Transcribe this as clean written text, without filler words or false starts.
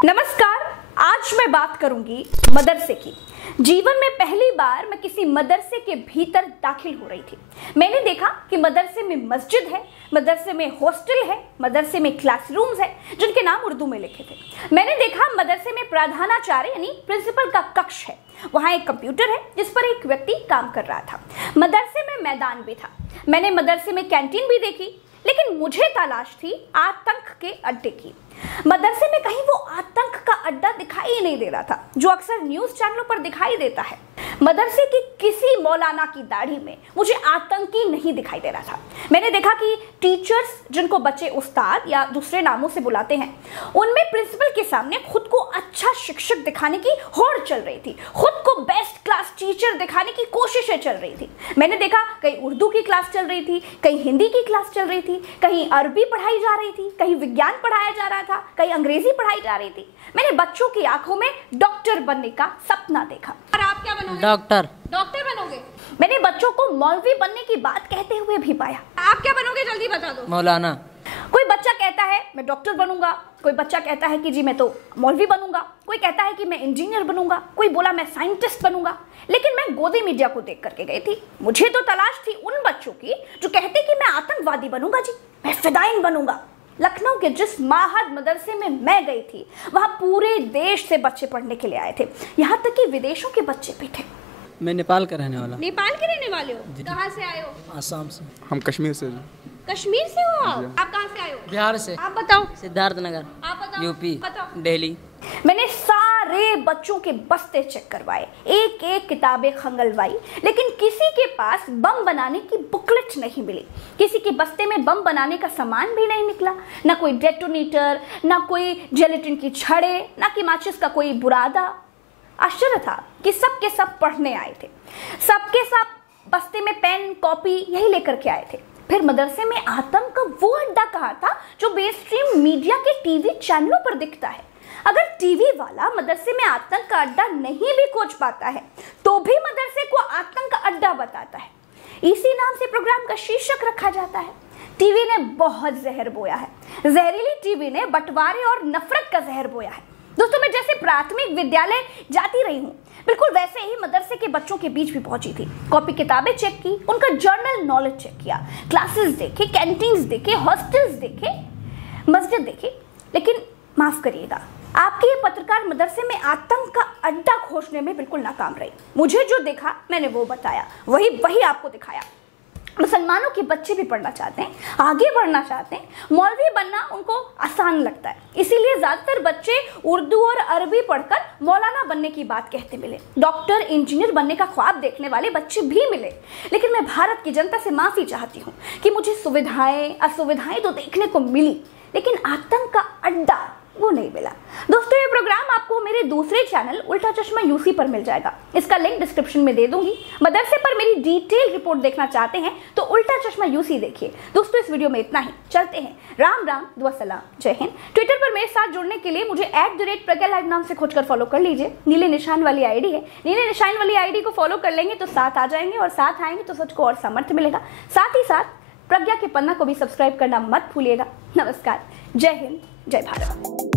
नमस्कार, आज मैं बात करूंगी मदरसे की। जीवन में पहली बार मैं किसी मदरसे के भीतर दाखिल हो रही थी। मैंने देखा कि मदरसे में मस्जिद है, मदरसे में हॉस्टल है, मदरसे में क्लासरूम्स है जिनके नाम उर्दू में लिखे थे। मैंने देखा मदरसे में प्रधानाचार्य यानी प्रिंसिपल का कक्ष है, वहां एक कंप्यूटर है जिस पर एक व्यक्ति काम कर रहा था। मदरसे में मैदान भी था। मैंने मदरसे में कैंटीन भी देखी, लेकिन मुझे तलाश थी आतंक के अड्डे की। मदरसे में कहीं वो आतंक का अड्डा दिखाई ही नहीं दे रहा था जो अक्सर न्यूज चैनलों पर दिखाई देता है। मदरसे की किसी मौलाना की दाढ़ी में मुझे आतंकी नहीं दिखाई दे रहा था। मैंने देखा कि टीचर्स, जिनको बच्चे उस्ताद या दूसरे नामों से बुलाते हैं, उनमें प्रिंसिपल के सामने खुद को अच्छा शिक्षक दिखाने की होड़ चल रही थी, खुद को बेस्ट क्लास टीचर दिखाने की कोशिशें चल रही थी। मैंने देखा कहीं उर्दू की क्लास चल रही थी, कहीं हिंदी की क्लास चल रही थी, कहीं अरबी पढ़ाई जा रही थी, कहीं विज्ञान पढ़ाया जा रहा था, कहीं अंग्रेजी पढ़ाई जा रही थी। मैंने बच्चों की आंखों में डॉक्टर बनने का सपना देखा। और आप क्या बनोगे? डॉक्टर बनोगे? मैंने बच्चों को मौलवी बनने की बात कहते हुए भी पाया। आप क्या बनोगे, जल्दी बता दो। मौलाना। कोई बच्चा कहता है मैं डॉक्टर बनूंगा, कोई बच्चा कहता है कि जी मैं तो मौलवी बनूंगा, कोई कहता है कि मैं इंजीनियर बनूंगा, कोई बोला मैं साइंटिस्ट बनूंगा। लेकिन मैं गोदी मीडिया को देख करके गई थी। मुझे तो तलाश थी उन बच्चों की जो कहते कि मैं आतंकवादी बनूंगा, जी मैं फिदाइन बनूंगा। लखनऊ के जिस माहद मदरसे में मैं गई थी, वहां पूरे देश से बच्चे पढ़ने के लिए आए थे, यहाँ तक कि विदेशों के बच्चे भी थे। मैं नेपाल का रहने वाला। नेपाल के रहने वाले हो? कहाँ से आए हो? आसाम से। हम कश्मीर से। कश्मीर से हो आप कहाँ से आए हो? बिहार से। आप बताओ। सिद्धार्थनगर। आप बताओ। यूपी। बताओ। दिल्ली। मैंने सारे बच्चों के बस्ते चेक करवाए, एक एक किताबें खंगलवाई, लेकिन किसी के पास बम बनाने की बुकलेट नहीं मिली। किसी के बस्ते में बम बनाने का सामान भी नहीं निकला, ना कोई डेटोनेटर, ना कोई जेलेटिन की छड़े, ना कि माचिस का कोई बुरादा। आश्चर्य था कि सब के सब पढ़ने आए थे, सबके सब बस्ते में पेन कॉपी यही लेकर के आए थे। फिर मदरसे में आतंक का वो अड्डा कहाँ था जो बेस्ट्रीम मीडिया के टीवी चैनलों पर दिखता है? अगर टीवी वाला मदरसे में आतंक का अड्डा नहीं भी खोज पाता है तो भी मदरसे को आतंक का अड्डा बताता है। इसी नाम से प्रोग्राम का शीर्षक रखा जाता है। टीवी ने बहुत जहर बोया है। जहरीली टीवी ने बंटवारे और नफरत का जहर बोया है। दोस्तों, मैं जैसे प्राथमिक विद्यालय जाती रही हूँ, बिल्कुल वैसे ही मदरसे के बच्चों के बीच भी पहुंची थी। कॉपी किताबें चेक की, उनका जर्नल नॉलेज चेक किया, क्लासेस देखे, कैंटीन्स देखे, हॉस्टल्स देखे, मस्जिद देखे। लेकिन माफ करिएगा, आपकी ये पत्रकार मदरसे में आतंक का अड्डा खोजने में बिल्कुल नाकाम रही। मुझे जो देखा मैंने वो बताया, वही आपको दिखाया। मुसलमानों के बच्चे भी पढ़ना चाहते हैं, आगे बढ़ना चाहते हैं, मौलवी बनना उनको आसान लगता है, इसीलिए ज्यादातर बच्चे उर्दू और अरबी पढ़कर मौलाना बनने की बात कहते मिले। डॉक्टर, इंजीनियर बनने का ख्वाब देखने वाले बच्चे भी मिले। लेकिन मैं भारत की जनता से माफी चाहती हूँ कि मुझे सुविधाएं असुविधाएं तो देखने को मिली, लेकिन आतंक का अड्डा वो नहीं मिला। दोस्तों, ये प्रोग्राम आपको मेरे दूसरे चैनल उल्टा चश्मा यूसी पर मिल जाएगा, इसका लिंक डिस्क्रिप्शन में दे दूंगी। मदरसे पर मेरी डिटेल रिपोर्ट देखना चाहते हैं तो उल्टा चश्मा यूसी देखिए। दोस्तों, इस वीडियो में इतना ही। चलते हैं। राम राम, दुआ सलाम, जय हिंद। ट्विटर पर मेरे साथ जुड़ने के लिए मुझे @प्रज्ञा लाइव नाम से खोजकर फॉलो कर लीजिए। नीले निशान वाली आईडी है, नीले निशान वाली आईडी को फॉलो कर लेंगे तो साथ आ जाएंगे, और साथ आएंगे तो सच को और सामर्थ्य मिलेगा। साथ ही साथ प्रज्ञा के पन्ना को भी सब्सक्राइब करना मत भूलिएगा। नमस्कार, जय हिंद, जय भारत।